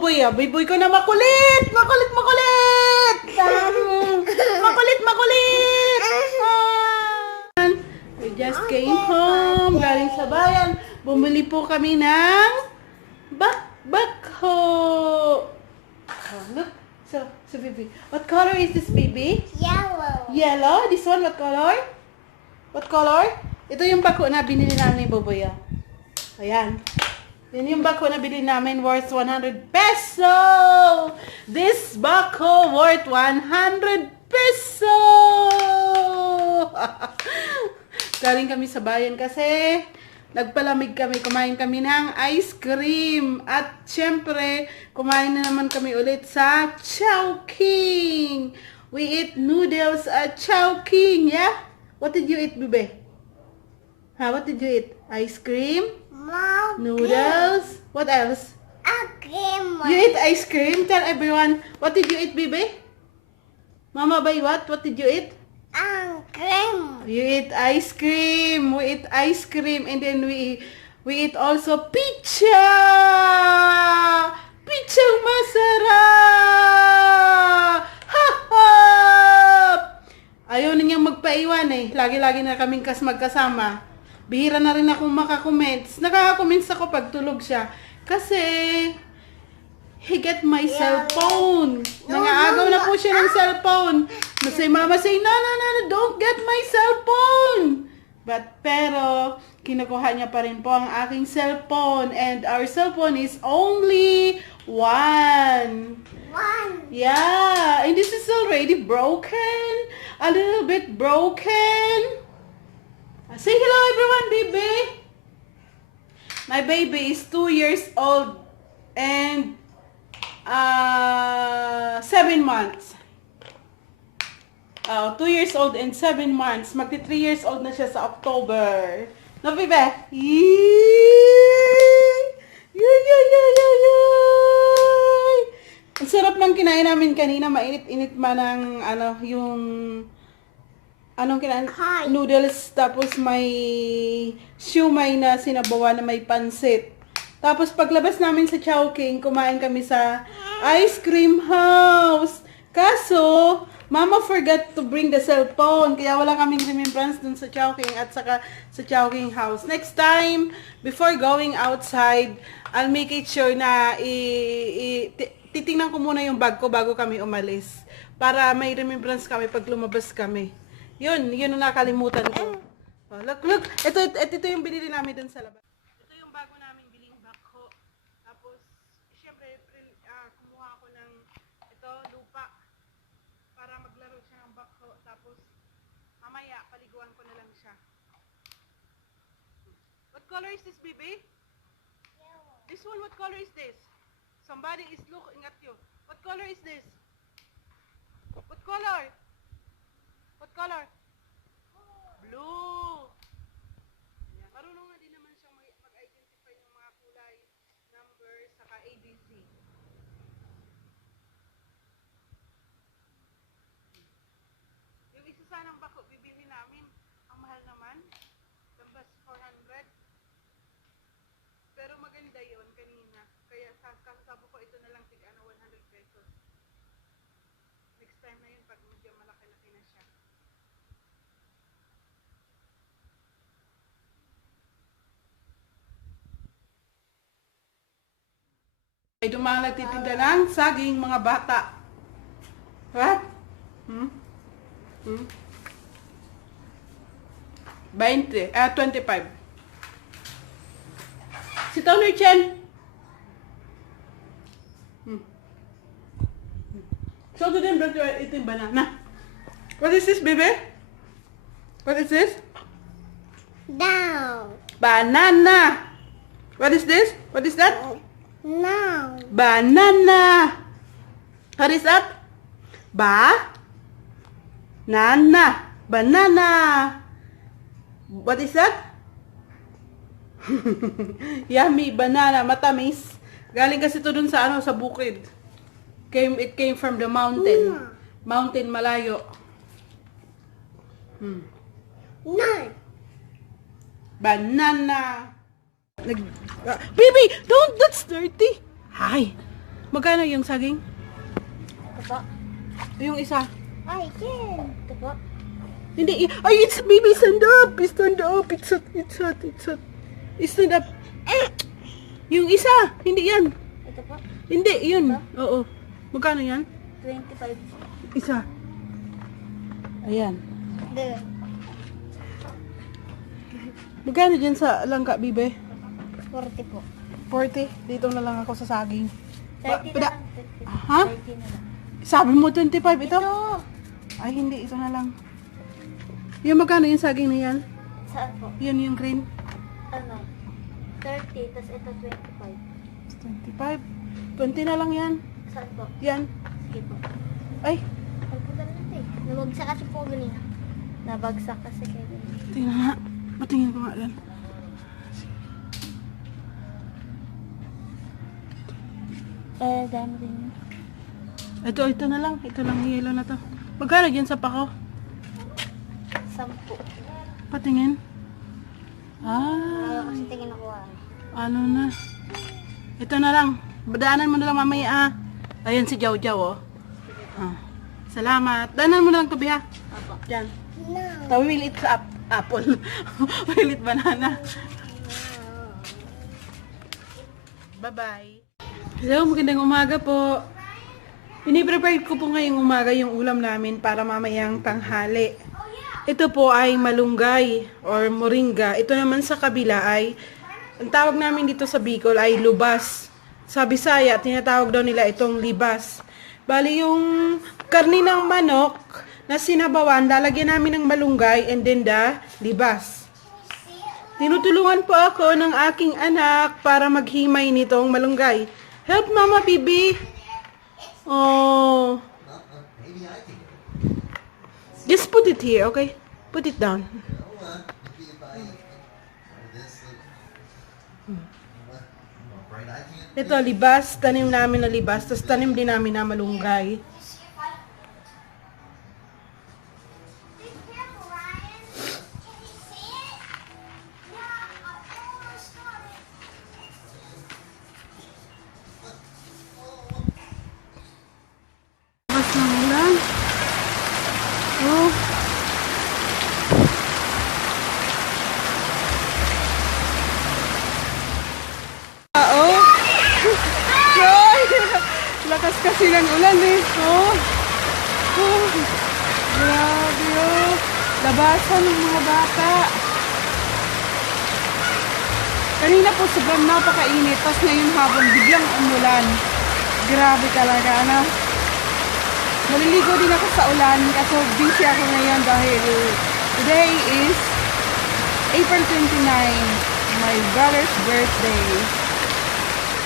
Biboy ko na makulit! Makulit! Makulit! We just came home, galing sa bayan. Bumili po kami ng bakho. Oh, look. So baby, what color is this, baby? Yellow. Yellow? This one, what color? What color? Ito yung bako na binili namin ni Boboy. Ayan. Yan yung bako na binili namin, worth 100 peso. This bako worth 100 peso. Galing kami sa bayan kasi nagpalamig kami, kumain kami ng ice cream. At syempre, kumain na naman kami ulit sa Chowking. We eat noodles at Chowking, yeah? What did you eat, bebe? What did you eat? Ice cream? Noodles? What else? Cream. You eat ice cream? Tell everyone, what did you eat, bebe? Mama, by what? What did you eat? Cream. You eat ice cream. We eat ice cream, and then we eat also pizza. Pizzang masarap. Hahah! Ayaw na niyang magpaiwan eh. Lagi-lagi na kaming magkasama. Bihira na rin akong makakomments. Nakaka-comments ako pag tulog siya. Kasi he get my cellphone. Nangaagaw na po siya ng cellphone. Mama say, no, don't get my cellphone. Pero, kinukuha niya pa rin po ang aking cellphone. And our cellphone is only one. Yeah, and this is already broken. A little bit broken. Say hello everyone, baby. My baby is 2 years old and 7 months. 2 years old and 7 months. Magti 3 years old na siya sa October. No, baby? Ang sarap ng kinain namin kanina. Mainit-init man ng yung anong kinain? Noodles. Tapos may siumay na sinabawa na may pansit. Tapos paglabas namin sa Chowking, kumain kami sa ice cream house. Kaso, Mama forgot to bring the cellphone. Kaya wala kaming remembrance dun sa Chowking at saka sa Chowking house. Next time, before going outside, I'll make it sure na titingnan ko muna yung bag ko bago kami umalis. Para may remembrance kami pag lumabas kami. Yun ang nakalimutan ko. Oh, look. Ito yung binili namin dun sa labas. Ito yung bago namin biling bako. Tapos, syempre, kumuha ako ng lupa para maglaro siya ng bako. Tapos, mamaya, paliguan ko na lang siya. What color is this, baby? Yellow. This one, what color is this? Somebody is looking at you. What color is this? What color? What color? Blue. Ayan. Marunong na din naman siyang mag-identify ng mga kulay, numbers, saka ABC. Yung isa sanang bako, bibili namin. Ang mahal naman. Tambas 400. Pero maganda yon kanina. Kaya sasabi ko ito na lang 100 pesos. Next time na yun pag medyo malaki-laki na siya. Ay dumaan nagtitinda ng saging mga bata. What? 25. Si Tony Chen. So to them that you are eating banana. What is this, baby? What is this? Down. Banana. What is this? What is that? No. Banana. What is that? Banana. Banana. What is that? Yummy banana, matamis. Galing kasi to dun sa sa bukid. It came from the mountain. Mountain malayo. No. Banana. Baby, don't, that's dirty. Hi. Magkano yung saging? Ito po. Yung isa. Ay, Ken. Ito po. Hindi. Ay, it's baby, stand up. Stand up. It's hot. Stand up. Yung isa. Hindi yan. Ito po. Hindi, yun. Oo. Magkano yan? 25. Isa. Ayan. There. Magkano dyan sa langka, bibe? 40 po. 40. Dito na lang ako sa saging. 30 na lang. Ha? 30 na lang. Sabi mo 25 ito? Ito. Ay, hindi. Ito na lang. Yung magkano yung saging na yan? Saan po? Yan yung green. Ano? 30, tas ito 25. 25. 20 na lang yan. Saan po? Yan. Sige po. Ay, Pagpunta na natin. Nabagsak kasi po ganina. Nabagsak kasi kayo ganina. tingnan nga. Patingin ko nga yan. Dami din yun. Ito na lang. Ito lang yellow na to. Magkano dyan sa pako? 10. Patingin. Ayaw kasi tingin ako Ano na. Ito na lang. Daanan mo na lang mamaya Ayan si Jaw oh. Salamat. Daanan mo na lang to, Biha. Apo. Diyan. No. Will it sa apple. Will it banana. Bye-bye. Hello, magandang umaga po. Piniprepare ko po ngayong umaga yung ulam namin para mamayang tanghali. Ito po ay malunggay or moringa. Ito naman sa kabila ay, ang tawag namin dito sa Bicol ay lubas. Sa Bisaya, tinatawag daw nila itong libas. Bali yung karni ng manok na sinabawan, lalagyan namin ng malunggay and then the libas. Tinutulungan po ako ng aking anak para maghimay nitong malunggay. Help Mama Bibi! Oh. Just put it here, okay? Put it down. Ito, libas. Tanim namin na libas. Tapos tanim din namin na malunggay. Mas ng ulan. Oh. Oh. Joy! Lakas kasi ng ulan eh. Oh. Oh. Grabe oh. Labasan ng mga bata. Kanina po sobrang napakainit. Tapos ngayon hapon biglang umulan. Grabe talaga ano. Maliligo din ako sa ulan kasi busy ako ngayon dahil today is April 29, my brother's birthday.